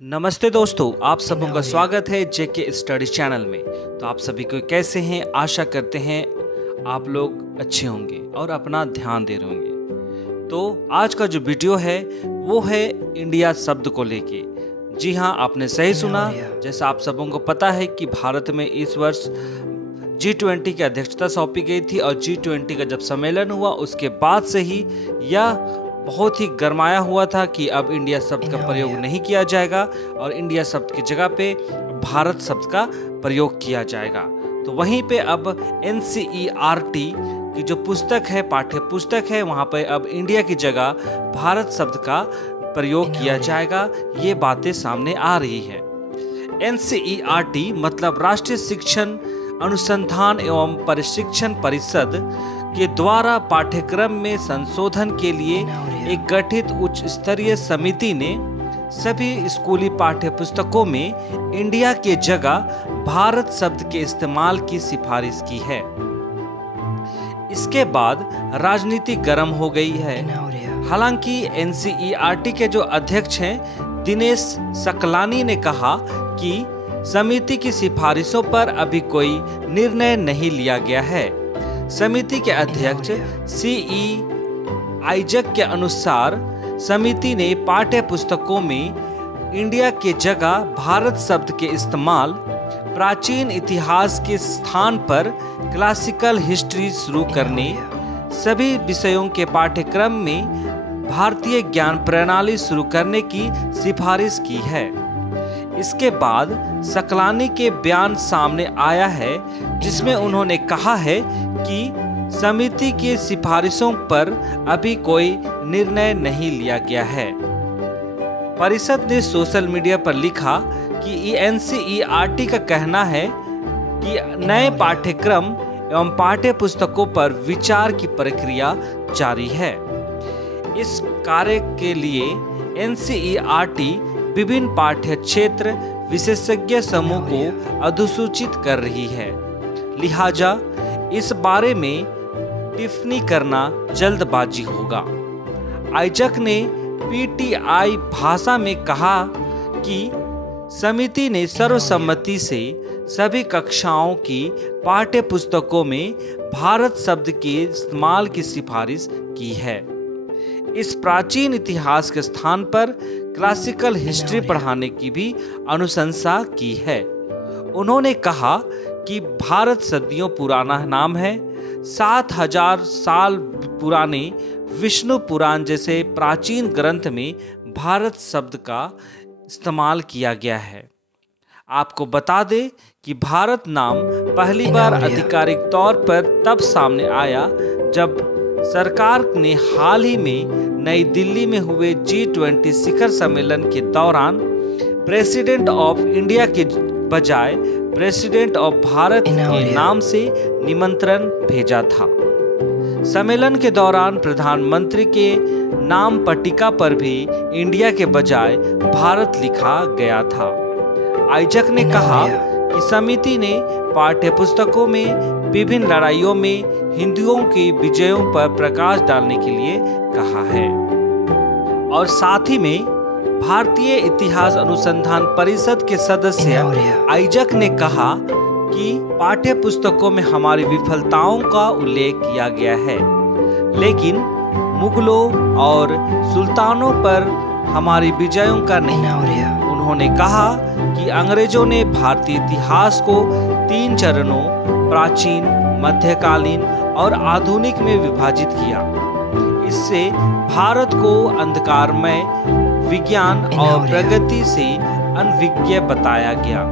नमस्ते दोस्तों, आप सबों का स्वागत है जेके स्टडी चैनल में। तो आप सभी को कैसे हैं? आशा करते हैं आप लोग अच्छे होंगे और अपना ध्यान दे रहे होंगे। तो आज का जो वीडियो है वो है इंडिया शब्द को लेके। जी हाँ, आपने सही सुना। जैसा आप सबों को पता है कि भारत में इस वर्ष G20 की अध्यक्षता सौंपी गई थी और G20 का जब सम्मेलन हुआ उसके बाद से ही यह बहुत ही गरमाया हुआ था कि अब इंडिया शब्द का प्रयोग नहीं किया जाएगा और इंडिया शब्द की जगह पे भारत शब्द का प्रयोग किया जाएगा। तो वहीं पे अब NCERT की जो पुस्तक है, पाठ्य पुस्तक है, वहाँ पे अब इंडिया की जगह भारत शब्द का प्रयोग किया जाएगा। ये बातें सामने आ रही है। NCERT मतलब राष्ट्रीय शिक्षण अनुसंधान एवं प्रशिक्षण परिषद के द्वारा पाठ्यक्रम में संशोधन के लिए एक गठित उच्च स्तरीय समिति ने सभी स्कूली पाठ्य पुस्तकों में इंडिया के जगह भारत शब्द के इस्तेमाल की सिफारिश की है। इसके बाद राजनीति गर्म हो गई है। हालांकि NCERT के जो अध्यक्ष हैं दिनेश सकलानी ने कहा कि समिति की सिफारिशों पर अभी कोई निर्णय नहीं लिया गया है। समिति के अध्यक्ष CE आइजक के अनुसार समिति ने पाठ्य पुस्तकों में इंडिया के जगह भारत शब्द के इस्तेमाल, प्राचीन इतिहास के स्थान पर क्लासिकल हिस्ट्री शुरू करने, सभी विषयों के पाठ्यक्रम में भारतीय ज्ञान प्रणाली शुरू करने की सिफारिश की है। इसके बाद सकलानी के बयान सामने आया है जिसमें उन्होंने कहा है कि समिति की सिफारिशों पर अभी कोई निर्णय नहीं लिया गया है। परिषद ने सोशल मीडिया पर लिखा कि NCERT का कहना है कि नए पाठ्यक्रम एवं पाठ्य पुस्तकों पर विचार की प्रक्रिया जारी है। इस कार्य के लिए NCERT विभिन्न पाठ्य क्षेत्र विशेषज्ञ समूह को अधिसूचित कर रही है। लिहाजा इस बारे में टिप्पणी करना जल्दबाजी होगा। आइजक ने PTI भाषा में कहा कि समिति ने सर्वसम्मति से सभी कक्षाओं की पाठ्य पुस्तकों में भारत शब्द के इस्तेमाल की सिफारिश की है। इस प्राचीन इतिहास के स्थान पर क्लासिकल हिस्ट्री पढ़ाने की भी अनुशंसा की है। उन्होंने कहा कि भारत सदियों पुराना नाम है। 7000 साल पुराने विष्णु पुराण जैसे प्राचीन ग्रंथ में भारत शब्द का इस्तेमाल किया गया है। आपको बता दें कि भारत नाम पहली बार आधिकारिक तौर पर तब सामने आया जब सरकार ने हाल ही में नई दिल्ली में हुए G20 शिखर सम्मेलन के दौरान प्रेसिडेंट ऑफ इंडिया के बजाय प्रेसिडेंट ऑफ भारत के नाम से निमंत्रण भेजा था। सम्मेलन के दौरान प्रधानमंत्री के नाम पट्टिका पर भी इंडिया के बजाय भारत लिखा गया था। आइजक ने कहा कि समिति ने पाठ्य पुस्तकों में विभिन्न लड़ाइयों में हिंदुओं की विजयों पर प्रकाश डालने के लिए कहा है और साथ ही में भारतीय इतिहास अनुसंधान परिषद के सदस्य आइजक ने कहा कि पाठ्य पुस्तकों में हमारी विफलताओं का उल्लेख किया गया है, लेकिन मुगलों और सुल्तानों पर हमारी विजयों का नहीं। उन्होंने कहा कि अंग्रेजों ने भारतीय इतिहास को 3 चरणों प्राचीन, मध्यकालीन और आधुनिक में विभाजित किया। इससे भारत को अंधकारमय, विज्ञान और प्रगति से अनभिज्ञ बताया गया।